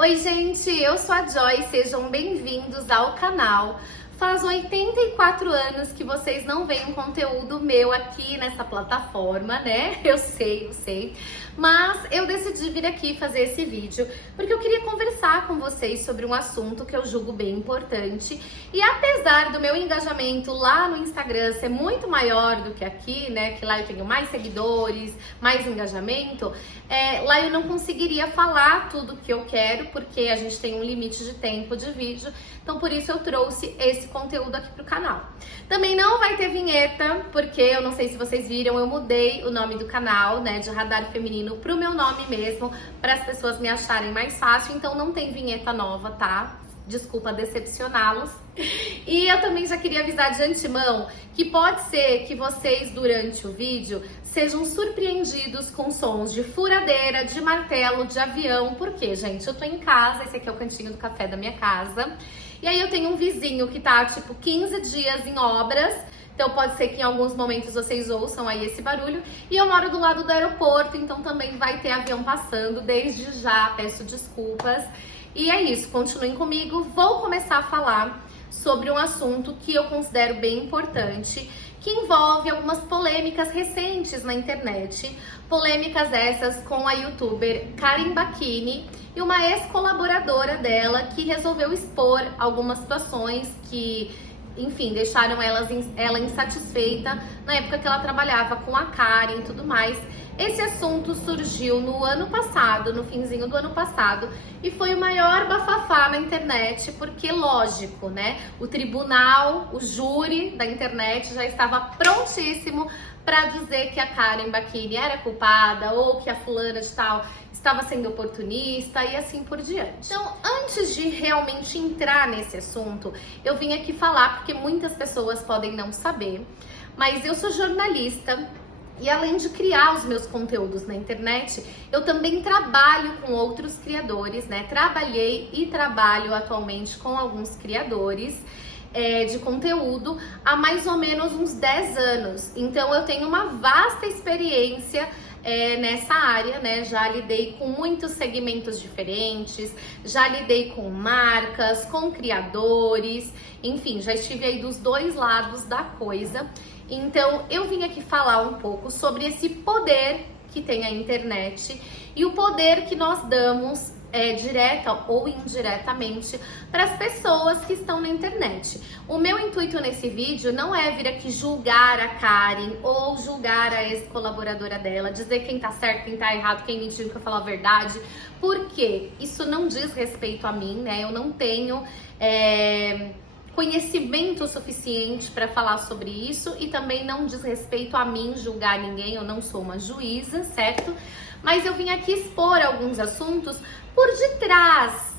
Oi gente, eu sou a Joy, sejam bem-vindos ao canal. Faz 84 anos que vocês não veem um conteúdo meu aqui nessa plataforma, né? Eu sei. Mas eu decidi vir aqui fazer esse vídeo porque eu queria conversar com vocês sobre um assunto que eu julgo bem importante. E apesar do meu engajamento lá no Instagram ser muito maior do que aqui, né? Que lá eu tenho mais seguidores, mais engajamento, lá eu não conseguiria falar tudo que eu quero porque a gente tem um limite de tempo de vídeo. Então por isso eu trouxe esse conteúdo aqui pro canal. Também não vai ter vinheta, porque eu não sei se vocês viram, eu mudei o nome do canal, né, de Radar Feminino pro meu nome mesmo, para as pessoas me acharem mais fácil, então não tem vinheta nova, tá? Desculpa decepcioná-los. E eu também já queria avisar de antemão que pode ser que vocês, durante o vídeo, sejam surpreendidos com sons de furadeira, de martelo, de avião. Por quê, gente? Eu tô em casa, esse aqui é o cantinho do café da minha casa. E aí eu tenho um vizinho que tá, tipo, 15 dias em obras. Então pode ser que em alguns momentos vocês ouçam aí esse barulho. E eu moro do lado do aeroporto, então também vai ter avião passando. Desde já peço desculpas. E é isso, continuem comigo. Vou começar a falar sobre um assunto que eu considero bem importante, que envolve algumas polêmicas recentes na internet. Polêmicas essas com a youtuber Karen Bacchini e uma ex-colaboradora dela que resolveu expor algumas situações que, enfim, deixaram ela insatisfeita na época que ela trabalhava com a Karen e tudo mais. Esse assunto surgiu no ano passado, no finzinho do ano passado, e foi o maior bafafá na internet, porque, lógico, né? O tribunal, o júri da internet já estava prontíssimo para dizer que a Karen Bacchini era culpada ou que a fulana de tal estava sendo oportunista e assim por diante. Então, antes de realmente entrar nesse assunto, eu vim aqui falar porque muitas pessoas podem não saber, mas eu sou jornalista. E além de criar os meus conteúdos na internet, eu também trabalho com outros criadores, né? Trabalhei e trabalho atualmente com alguns criadores de conteúdo há mais ou menos uns 10 anos. Então eu tenho uma vasta experiência nessa área, né? Já lidei com muitos segmentos diferentes, já lidei com marcas, com criadores, enfim, já estive aí dos dois lados da coisa. Então, eu vim aqui falar um pouco sobre esse poder que tem a internet e o poder que nós damos, direta ou indiretamente, para as pessoas que estão na internet. O meu intuito nesse vídeo não é vir aqui julgar a Karen ou julgar a ex-colaboradora dela, dizer quem tá certo, quem tá errado, quem mentiu, que eu falo a verdade, porque isso não diz respeito a mim, né? Eu não tenho conhecimento suficiente para falar sobre isso e também não diz respeito a mim julgar ninguém, eu não sou uma juíza, certo? Mas eu vim aqui expor alguns assuntos por detrás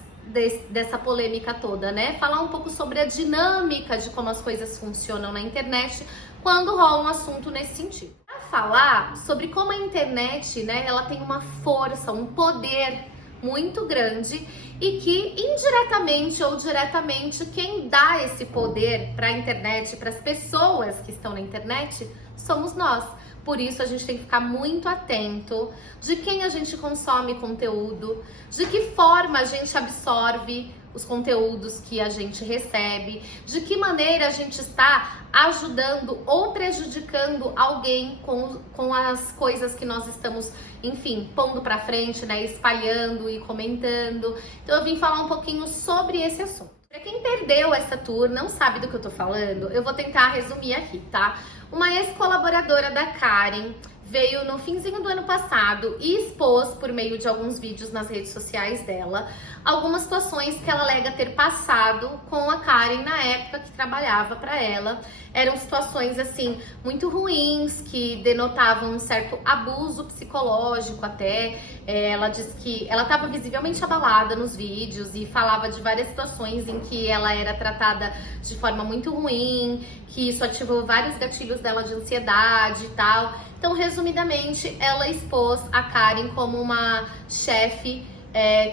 dessa polêmica toda, né? Falar um pouco sobre a dinâmica de como as coisas funcionam na internet quando rola um assunto nesse sentido. Para falar sobre como a internet, né, ela tem uma força, um poder muito grande e que indiretamente ou diretamente quem dá esse poder para a internet, para as pessoas que estão na internet, somos nós. Por isso a gente tem que ficar muito atento de quem a gente consome conteúdo, de que forma a gente absorve os conteúdos que a gente recebe, de que maneira a gente está ajudando ou prejudicando alguém com as coisas que nós estamos, enfim, pondo pra frente, né, espalhando e comentando. Então eu vim falar um pouquinho sobre esse assunto. Pra quem perdeu essa tour, não sabe do que eu tô falando, eu vou tentar resumir aqui, tá? Uma ex-colaboradora da Karen veio no finzinho do ano passado e expôs, por meio de alguns vídeos nas redes sociais dela, algumas situações que ela alega ter passado com a Karen na época que trabalhava para ela. Eram situações, assim, muito ruins, que denotavam um certo abuso psicológico até. Ela disse que ela estava visivelmente abalada nos vídeos e falava de várias situações em que ela era tratada de forma muito ruim, que isso ativou vários gatilhos dela de ansiedade e tal. Então, resumidamente, ela expôs a Karen como uma chefe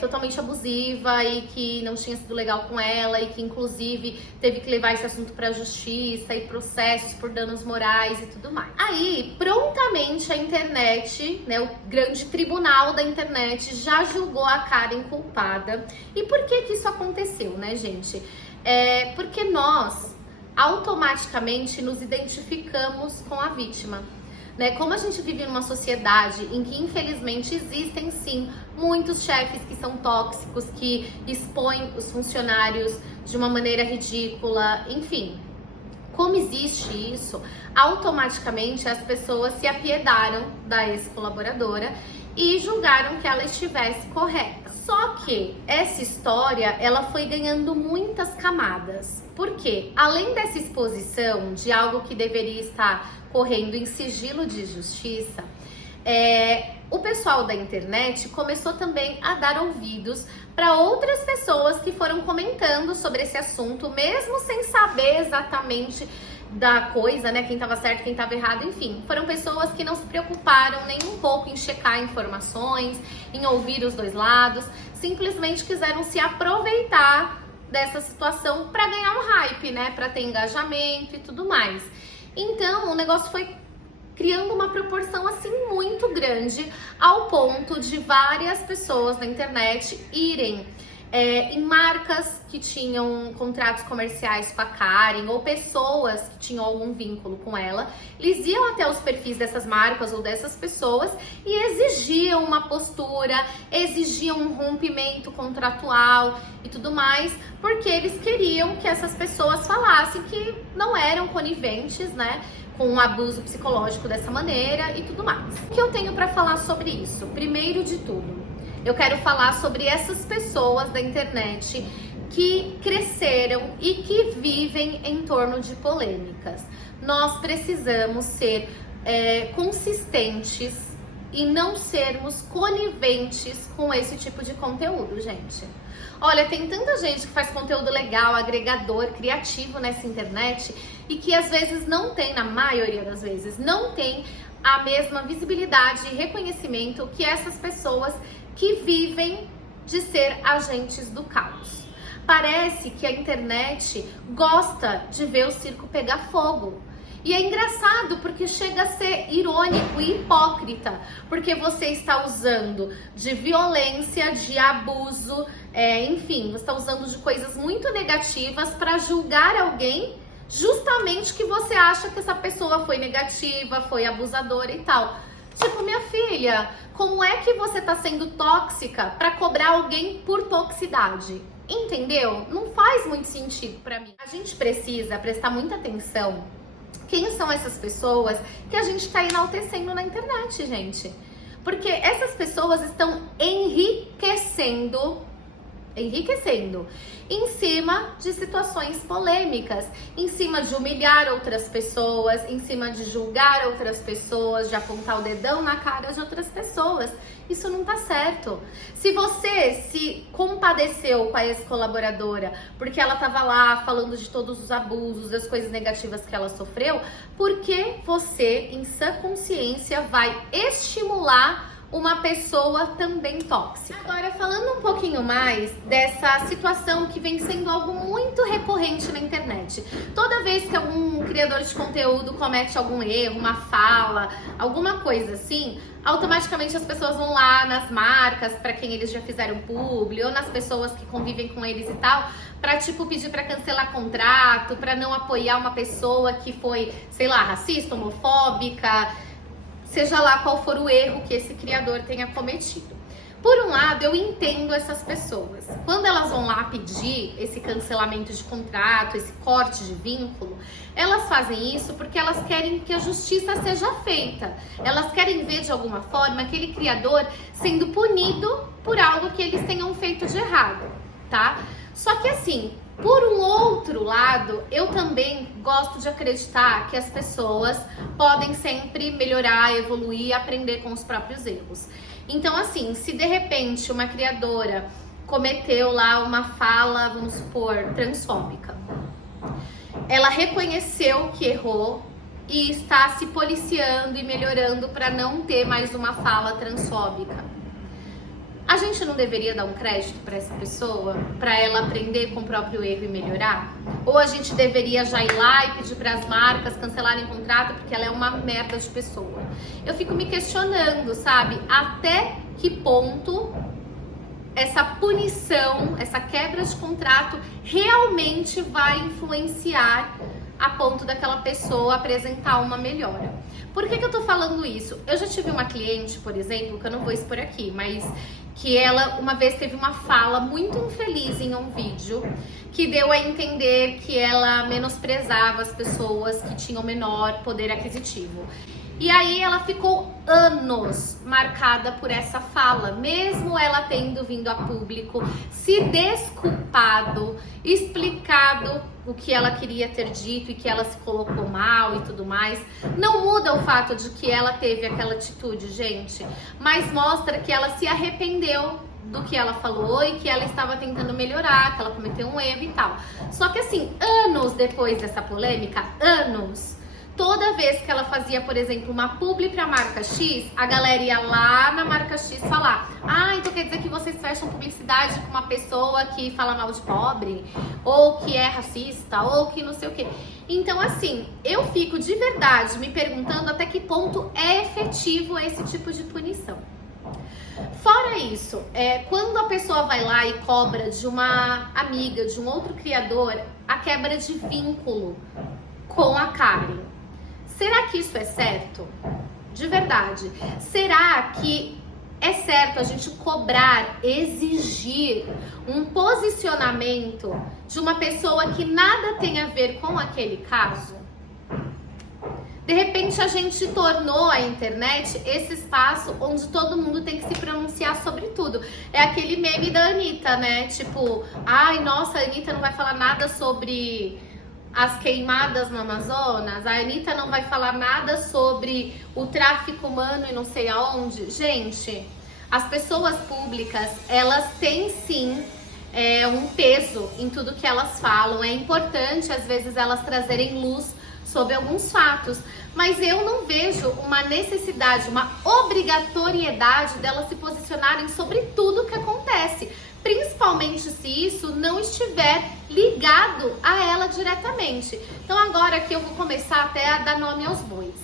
totalmente abusiva e que não tinha sido legal com ela e que inclusive teve que levar esse assunto para a justiça e processos por danos morais e tudo mais. Aí, prontamente a internet, né, o grande tribunal da internet já julgou a Karen culpada. E por que que isso aconteceu, né, gente? Porque nós automaticamente nos identificamos com a vítima. Né? Como a gente vive numa sociedade em que, infelizmente, existem sim muitos chefes que são tóxicos, que expõem os funcionários de uma maneira ridícula, enfim. Como existe isso, automaticamente as pessoas se apiedaram da ex-colaboradora e julgaram que ela estivesse correta. Só que essa história, ela foi ganhando muitas camadas. Por quê? Além dessa exposição de algo que deveria estar correndo em sigilo de justiça, o pessoal da internet começou também a dar ouvidos para outras pessoas que foram comentando sobre esse assunto, mesmo sem saber exatamente da coisa, né? Quem estava certo, quem estava errado, enfim. Foram pessoas que não se preocuparam nem um pouco em checar informações, em ouvir os dois lados, simplesmente quiseram se aproveitar dessa situação para ganhar um hype, né? Para ter engajamento e tudo mais. Então, o negócio foi criando uma proporção assim muito grande, ao ponto de várias pessoas na internet irem em marcas que tinham contratos comerciais com a Karen, ou pessoas que tinham algum vínculo com ela. Eles iam até os perfis dessas marcas ou dessas pessoas e exigiam uma postura, exigiam um rompimento contratual e tudo mais, porque eles queriam que essas pessoas falassem que não eram coniventes, né, com um abuso psicológico dessa maneira e tudo mais. O que eu tenho para falar sobre isso? Primeiro de tudo, eu quero falar sobre essas pessoas da internet que cresceram e que vivem em torno de polêmicas. Nós precisamos ser consistentes e não sermos coniventes com esse tipo de conteúdo, gente. Olha, tem tanta gente que faz conteúdo legal, agregador, criativo nessa internet e que às vezes não tem, na maioria das vezes, não tem a mesma visibilidade e reconhecimento que essas pessoas que vivem de ser agentes do caos. Parece que a internet gosta de ver o circo pegar fogo. E é engraçado porque chega a ser irônico e hipócrita, porque você está usando de violência, de abuso, enfim, você está usando de coisas muito negativas para julgar alguém, justamente que você acha que essa pessoa foi negativa, foi abusadora e tal. Tipo, minha filha, como é que você tá sendo tóxica pra cobrar alguém por toxicidade? Entendeu? Não faz muito sentido pra mim. A gente precisa prestar muita atenção quem são essas pessoas que a gente tá enaltecendo na internet, gente. Porque essas pessoas estão enriquecendo em cima de situações polêmicas, em cima de humilhar outras pessoas, em cima de julgar outras pessoas, de apontar o dedão na cara de outras pessoas. Isso não tá certo. Se você se compadeceu com a ex-colaboradora porque ela tava lá falando de todos os abusos, das coisas negativas que ela sofreu, por que você, em sã consciência, vai estimular uma pessoa também tóxica? Agora, falando um pouquinho mais dessa situação que vem sendo algo muito recorrente na internet. Toda vez que algum criador de conteúdo comete algum erro, uma fala, alguma coisa assim, automaticamente as pessoas vão lá nas marcas para quem eles já fizeram publi, ou nas pessoas que convivem com eles e tal, para tipo pedir para cancelar contrato, para não apoiar uma pessoa que foi, sei lá, racista, homofóbica, seja lá qual for o erro que esse criador tenha cometido. Por um lado, eu entendo essas pessoas. Quando elas vão lá pedir esse cancelamento de contrato, esse corte de vínculo, elas fazem isso porque elas querem que a justiça seja feita. Elas querem ver, de alguma forma, aquele criador sendo punido por algo que eles tenham feito de errado, tá? Só que assim, por um outro lado, eu também gosto de acreditar que as pessoas podem sempre melhorar, evoluir, aprender com os próprios erros. Então, assim, se de repente uma criadora cometeu lá uma fala, vamos supor, transfóbica, ela reconheceu que errou e está se policiando e melhorando para não ter mais uma fala transfóbica. A gente não deveria dar um crédito para essa pessoa, para ela aprender com o próprio erro e melhorar? Ou a gente deveria já ir lá e pedir para as marcas cancelarem o contrato porque ela é uma merda de pessoa? Eu fico me questionando, sabe? Até que ponto essa punição, essa quebra de contrato realmente vai influenciar a ponto daquela pessoa apresentar uma melhora. Por que eu tô falando isso? Eu já tive uma cliente, por exemplo, que eu não vou expor aqui, mas que ela uma vez teve uma fala muito infeliz em um vídeo que deu a entender que ela menosprezava as pessoas que tinham menor poder aquisitivo. E aí ela ficou anos marcada por essa fala, mesmo ela tendo vindo a público, se desculpado, explicado o que ela queria ter dito e que ela se colocou mal e tudo mais. Não muda o fato de que ela teve aquela atitude, gente, mas mostra que ela se arrependeu do que ela falou e que ela estava tentando melhorar, que ela cometeu um erro e tal. Só que assim, anos depois dessa polêmica, toda vez que ela fazia, por exemplo, uma publi pra marca X, a galera ia lá na marca X falar: ah, então quer dizer que vocês fecham publicidade com uma pessoa que fala mal de pobre, ou que é racista, ou que não sei o quê. Então, assim, eu fico de verdade me perguntando até que ponto é efetivo esse tipo de punição. Fora isso, quando a pessoa vai lá e cobra de uma amiga, de um outro criador, a quebra de vínculo com a Karen. Será que isso é certo? De verdade. Será que é certo a gente cobrar, exigir um posicionamento de uma pessoa que nada tem a ver com aquele caso? De repente a gente tornou a internet esse espaço onde todo mundo tem que se pronunciar sobre tudo. É aquele meme da Anitta, né? Tipo, ai, nossa, a Anitta não vai falar nada sobre as queimadas no Amazonas, a Anitta não vai falar nada sobre o tráfico humano e não sei aonde. Gente, as pessoas públicas, elas têm sim um peso em tudo que elas falam. É importante, às vezes, elas trazerem luz sobre alguns fatos, mas eu não vejo uma necessidade, uma obrigatoriedade delas se posicionarem sobre tudo que acontece, principalmente se isso não estiver ligado a ela diretamente. Então agora aqui eu vou começar até a dar nome aos bois.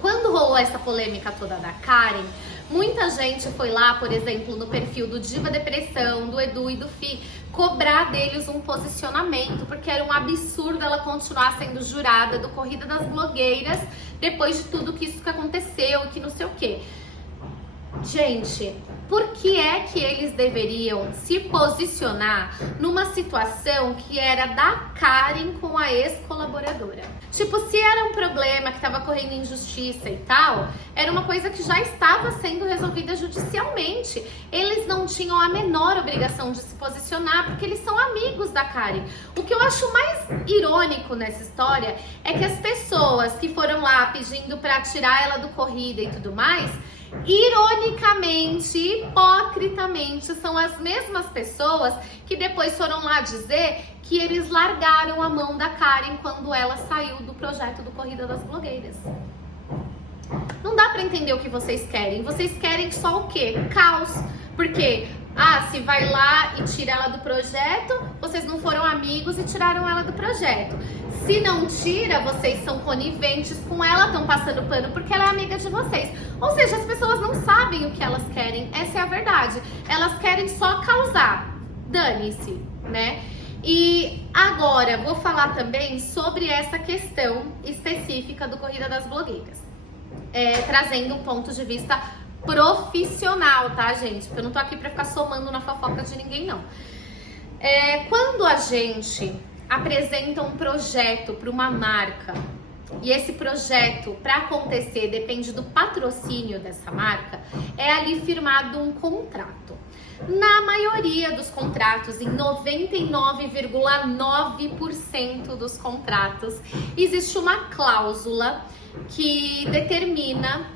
Quando rolou essa polêmica toda da Karen, muita gente foi lá, por exemplo, no perfil do Diva Depressão, do Edu e do Fi, cobrar deles um posicionamento, porque era um absurdo ela continuar sendo jurada do Corrida das Blogueiras depois de tudo isso que aconteceu e que não sei o quê. Gente, por que é que eles deveriam se posicionar numa situação que era da Karen com a ex-colaboradora? Tipo, se era um problema que estava correndo injustiça e tal, era uma coisa que já estava sendo resolvida judicialmente. Eles não tinham a menor obrigação de se posicionar, porque eles são amigos da Karen. O que eu acho mais irônico nessa história é que as pessoas que foram lá pedindo para tirar ela do Corrida e tudo mais, ironicamente, hipocritamente, são as mesmas pessoas que depois foram lá dizer que eles largaram a mão da Karen quando ela saiu do projeto do Corrida das Blogueiras. Não dá pra entender o que vocês querem. Vocês querem só o quê? Caos. Porque, se vai lá e tira ela do projeto, vocês não foram amigos e tiraram ela do projeto. Se não tira, vocês são coniventes com ela, estão passando pano porque ela é amiga de vocês. Ou seja, as pessoas não sabem o que elas querem, essa é a verdade. Elas querem só causar, dane-se, né? E agora, vou falar também sobre essa questão específica do Corrida das Blogueiras. Trazendo um ponto de vista profissional, tá, gente? Porque eu não tô aqui pra ficar somando na fofoca de ninguém, não. Quando a gente apresenta um projeto para uma marca e esse projeto, para acontecer, depende do patrocínio dessa marca, é ali firmado um contrato. Na maioria dos contratos, em 99,9% dos contratos, existe uma cláusula que determina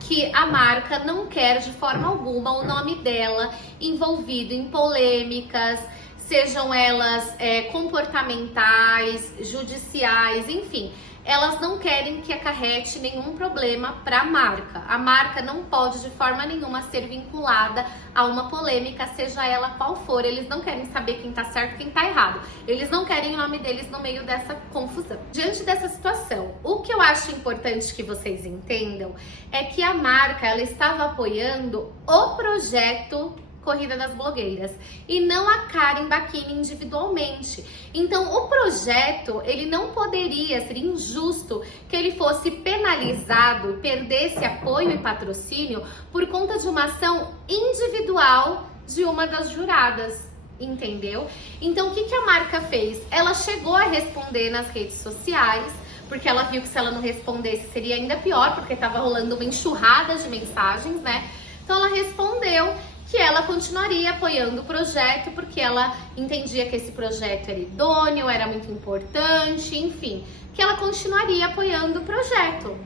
que a marca não quer de forma alguma o nome dela envolvido em polêmicas, sejam elas comportamentais, judiciais, enfim. elas não querem que acarrete nenhum problema para a marca. A marca não pode de forma nenhuma ser vinculada a uma polêmica, seja ela qual for. Eles não querem saber quem tá certo e quem tá errado. Eles não querem o nome deles no meio dessa confusão. Diante dessa situação, o que eu acho importante que vocês entendam é que a marca, ela estava apoiando o projeto Corrida das Blogueiras e não a Karen Bachini individualmente. Então o projeto, ele não poderia, seria injusto que ele fosse penalizado, perdesse apoio e patrocínio por conta de uma ação individual de uma das juradas, entendeu? Então o que a marca fez? Ela chegou a responder nas redes sociais, porque ela viu que se ela não respondesse seria ainda pior, porque estava rolando uma enxurrada de mensagens, né? Então ela respondeu que ela continuaria apoiando o projeto, porque ela entendia que esse projeto era idôneo, era muito importante, enfim, que ela continuaria apoiando o projeto.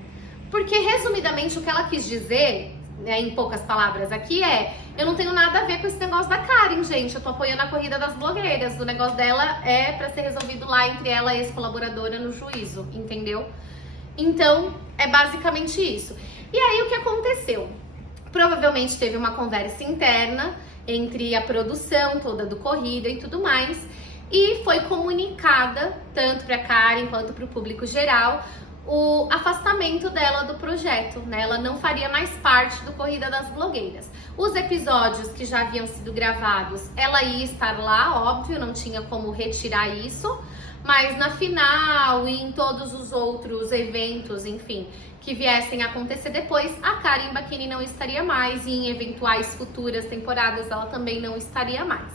Porque, resumidamente, o que ela quis dizer, né, em poucas palavras aqui, eu não tenho nada a ver com esse negócio da Karen, gente, eu tô apoiando a Corrida das Blogueiras, o negócio dela é pra ser resolvido lá entre ela e a ex-colaboradora no juízo, entendeu? Então, é basicamente isso. E aí, o que aconteceu? Provavelmente teve uma conversa interna entre a produção toda do Corrida e tudo mais, e foi comunicada, tanto para Karen quanto para o público geral, o afastamento dela do projeto, né? Ela não faria mais parte do Corrida das Blogueiras. Os episódios que já haviam sido gravados, ela ia estar lá, óbvio, não tinha como retirar isso, mas na final e em todos os outros eventos, enfim, que viessem a acontecer depois, a Karen Bachini não estaria mais, e em eventuais futuras temporadas ela também não estaria mais.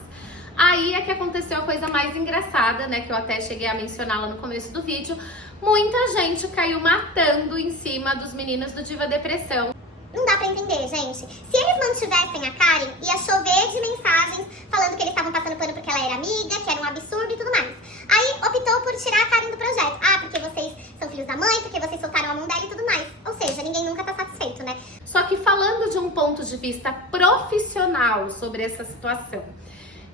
Aí é que aconteceu a coisa mais engraçada, né, que eu até cheguei a mencionar lá no começo do vídeo. Muita gente caiu matando em cima dos meninos do Diva Depressão. Não dá pra entender, gente. Se eles mantivessem a Karen, ia chover de mensagens falando que eles estavam passando pano porque ela era amiga, que era um absurdo e tudo mais. Aí optou por tirar a Karen do projeto. Ah, porque vocês são filhos da mãe, porque vocês soltaram a mão dela e tudo mais. Ou seja, ninguém nunca tá satisfeito, né? Só que falando de um ponto de vista profissional sobre essa situação,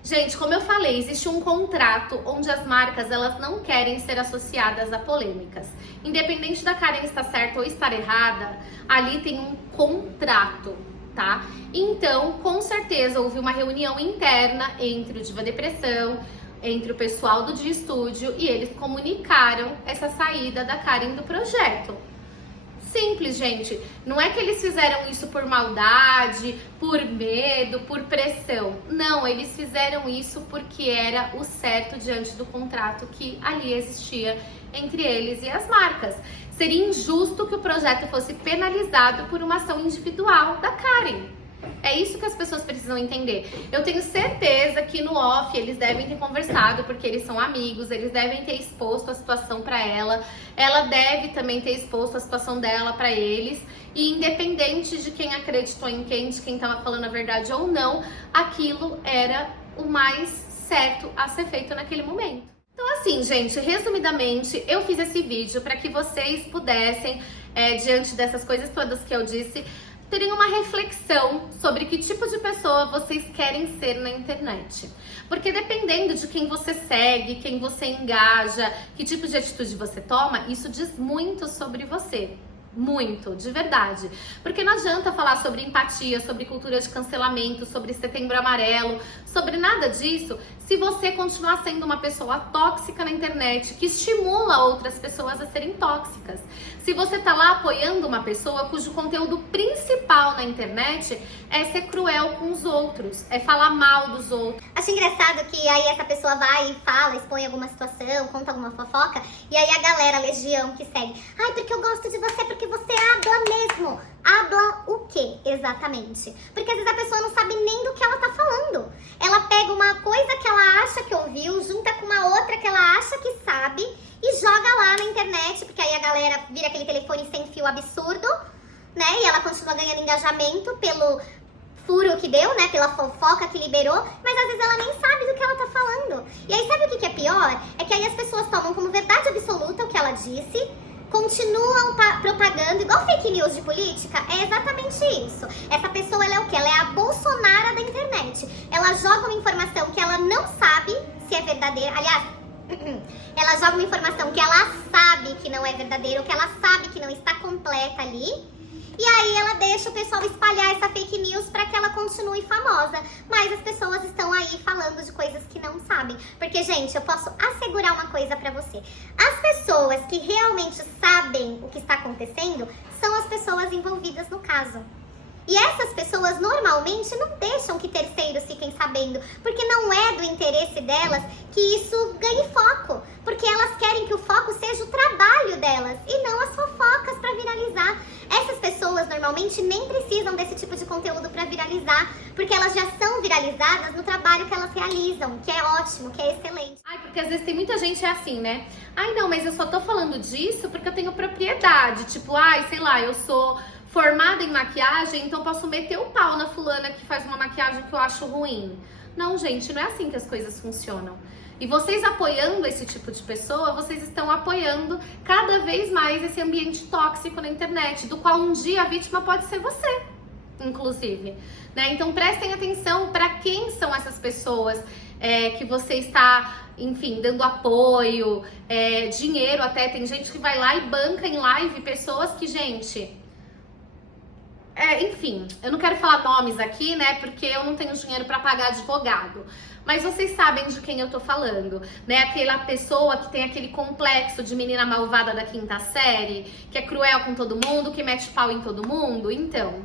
gente, como eu falei, existe um contrato onde as marcas, elas não querem ser associadas a polêmicas. Independente da Karen estar certa ou estar errada, ali tem um contrato, tá? Então, com certeza, houve uma reunião interna entre o Diva Depressão, entre o pessoal do Dia Estúdio, e eles comunicaram essa saída da Karen do projeto. Simples, gente. Não é que eles fizeram isso por maldade, por medo, por pressão. Não, eles fizeram isso porque era o certo diante do contrato que ali existia entre eles e as marcas. Seria injusto que o projeto fosse penalizado por uma ação individual da Karen. É isso que as pessoas precisam entender. Eu tenho certeza que no off eles devem ter conversado, porque eles são amigos, eles devem ter exposto a situação para ela. Ela deve também ter exposto a situação dela para eles. E independente de quem acreditou em quem, de quem estava falando a verdade ou não, aquilo era o mais certo a ser feito naquele momento. Então assim, gente, resumidamente, eu fiz esse vídeo para que vocês pudessem, diante dessas coisas todas que eu disse, terem uma reflexão sobre que tipo de pessoa vocês querem ser na internet. Porque dependendo de quem você segue, quem você engaja, que tipo de atitude você toma, isso diz muito sobre você. Muito, de verdade. Porque não adianta falar sobre empatia, sobre cultura de cancelamento, sobre Setembro Amarelo, sobre nada disso, se você continuar sendo uma pessoa tóxica na internet, que estimula outras pessoas a serem tóxicas. Se você tá lá apoiando uma pessoa cujo conteúdo principal na internet é ser cruel com os outros, é falar mal dos outros. Acho engraçado que aí essa pessoa vai e fala, expõe alguma situação, conta alguma fofoca, e aí a galera, a legião que segue, ai, porque eu gosto de você, porque você habla mesmo. Habla o quê, exatamente? Porque às vezes a pessoa não sabe nem do que ela tá falando. Ela pega uma coisa que ela acha que ouviu, junta com uma outra que ela acha que sabe e joga lá na internet, porque aí a galera vira aquele telefone sem fio absurdo, né? E ela continua ganhando engajamento pelo furo que deu, né? Pela fofoca que liberou, mas às vezes ela nem sabe do que ela tá falando. E aí sabe o que é pior? É que aí as pessoas tomam como verdade absoluta o que ela disse, continuam propagando, igual fake news de política, é exatamente isso. Essa pessoa, ela é o quê? Ela é a Bolsonara da internet. Ela joga uma informação que ela não sabe se é verdadeira. Aliás, ela joga uma informação que ela sabe que não é verdadeira, ou que ela sabe que não está completa ali. E aí ela deixa o pessoal espalhar essa fake news para que ela continue famosa. Mas as pessoas estão aí falando de coisas que não sabem. Porque, gente, eu posso assegurar uma coisa pra você. As pessoas que realmente sabem o que está acontecendo são as pessoas envolvidas no caso. E essas pessoas normalmente não deixam que terceiros fiquem sabendo, porque não é do interesse delas que isso ganhe foco. Porque elas querem que o foco seja o trabalho delas e não as fofocas para viralizar. Essas pessoas normalmente nem precisam desse tipo de conteúdo para viralizar, porque elas já são viralizadas no trabalho que elas realizam, que é ótimo, que é excelente. Ai, porque às vezes tem muita gente assim, né? Ai, não, mas eu só tô falando disso porque eu tenho propriedade. Tipo, ai, sei lá, eu sou formada em maquiagem, então posso meter o pau na fulana que faz uma maquiagem que eu acho ruim. Não, gente, não é assim que as coisas funcionam. E vocês apoiando esse tipo de pessoa, vocês estão apoiando cada vez mais esse ambiente tóxico na internet, do qual um dia a vítima pode ser você, inclusive, né? Então prestem atenção para quem são essas pessoas que você está, enfim, dando apoio, dinheiro até. Tem gente que vai lá e banca em live pessoas que, gente... enfim, eu não quero falar nomes aqui, né, porque eu não tenho dinheiro pra pagar advogado. Mas vocês sabem de quem eu tô falando, né? Aquela pessoa que tem aquele complexo de menina malvada da 5ª série, que é cruel com todo mundo, que mete pau em todo mundo. Então,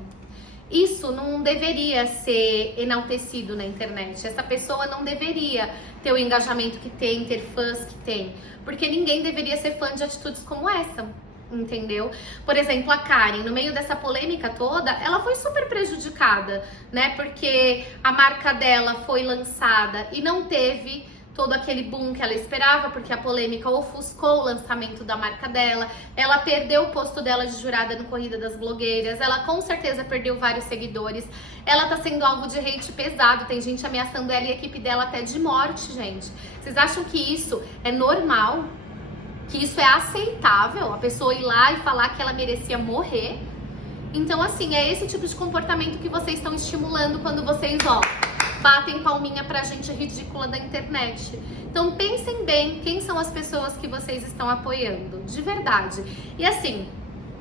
isso não deveria ser enaltecido na internet. Essa pessoa não deveria ter o engajamento que tem, ter fãs que tem. Porque ninguém deveria ser fã de atitudes como essa. Entendeu? Por exemplo, a Karen, no meio dessa polêmica toda, ela foi super prejudicada, né? Porque a marca dela foi lançada e não teve todo aquele boom que ela esperava, porque a polêmica ofuscou o lançamento da marca dela. Ela perdeu o posto dela de jurada no Corrida das Blogueiras. Ela com certeza perdeu vários seguidores. Ela tá sendo alvo de hate pesado. Tem gente ameaçando ela e a equipe dela até de morte, gente. Vocês acham que isso é normal? Que isso é aceitável, a pessoa ir lá e falar que ela merecia morrer? Então, assim, é esse tipo de comportamento que vocês estão estimulando quando vocês, batem palminha pra gente ridícula da internet. Então, pensem bem quem são as pessoas que vocês estão apoiando, de verdade. E assim,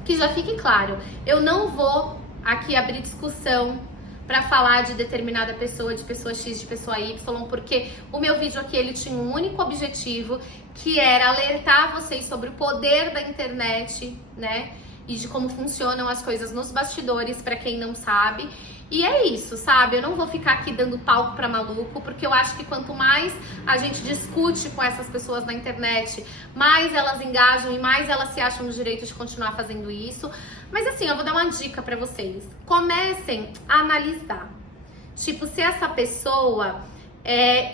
que já fique claro, eu não vou aqui abrir discussão pra falar de determinada pessoa, de pessoa X, de pessoa Y, porque o meu vídeo aqui, ele tinha um único objetivo, que era alertar vocês sobre o poder da internet, né? E de como funcionam as coisas nos bastidores, pra quem não sabe. E é isso, sabe? Eu não vou ficar aqui dando palco pra maluco, porque eu acho que quanto mais a gente discute com essas pessoas na internet, mais elas engajam e mais elas se acham no direito de continuar fazendo isso. Mas assim, eu vou dar uma dica pra vocês. Comecem a analisar. Tipo, se essa pessoa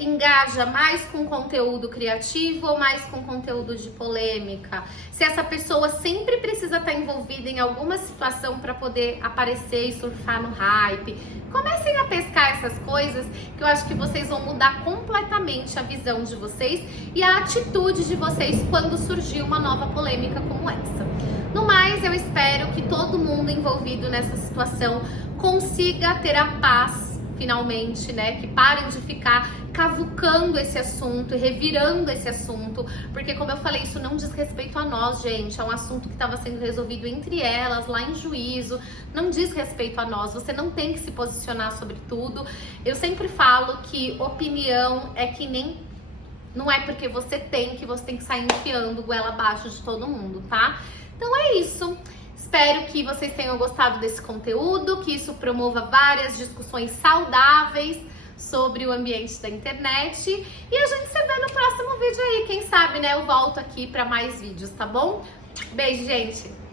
engaja mais com conteúdo criativo ou mais com conteúdo de polêmica. Se essa pessoa sempre precisa estar envolvida em alguma situação para poder aparecer e surfar no hype. Comecem a pescar essas coisas, que eu acho que vocês vão mudar completamente a visão de vocês e a atitude de vocês quando surgir uma nova polêmica como essa. No mais, eu espero que todo mundo envolvido nessa situação consiga ter a paz finalmente, né? Que parem de ficar cavucando esse assunto e revirando esse assunto, porque como eu falei, isso não diz respeito a nós, gente. É um assunto que estava sendo resolvido entre elas, lá em juízo. Não diz respeito a nós. Você não tem que se posicionar sobre tudo. Eu sempre falo que opinião é que nem... Não é porque você tem que você tem que sair enfiando goela abaixo de todo mundo, tá? Então é isso. Espero que vocês tenham gostado desse conteúdo, que isso promova várias discussões saudáveis sobre o ambiente da internet. E a gente se vê no próximo vídeo aí. Quem sabe, né, eu volto aqui para mais vídeos, tá bom? Beijo, gente!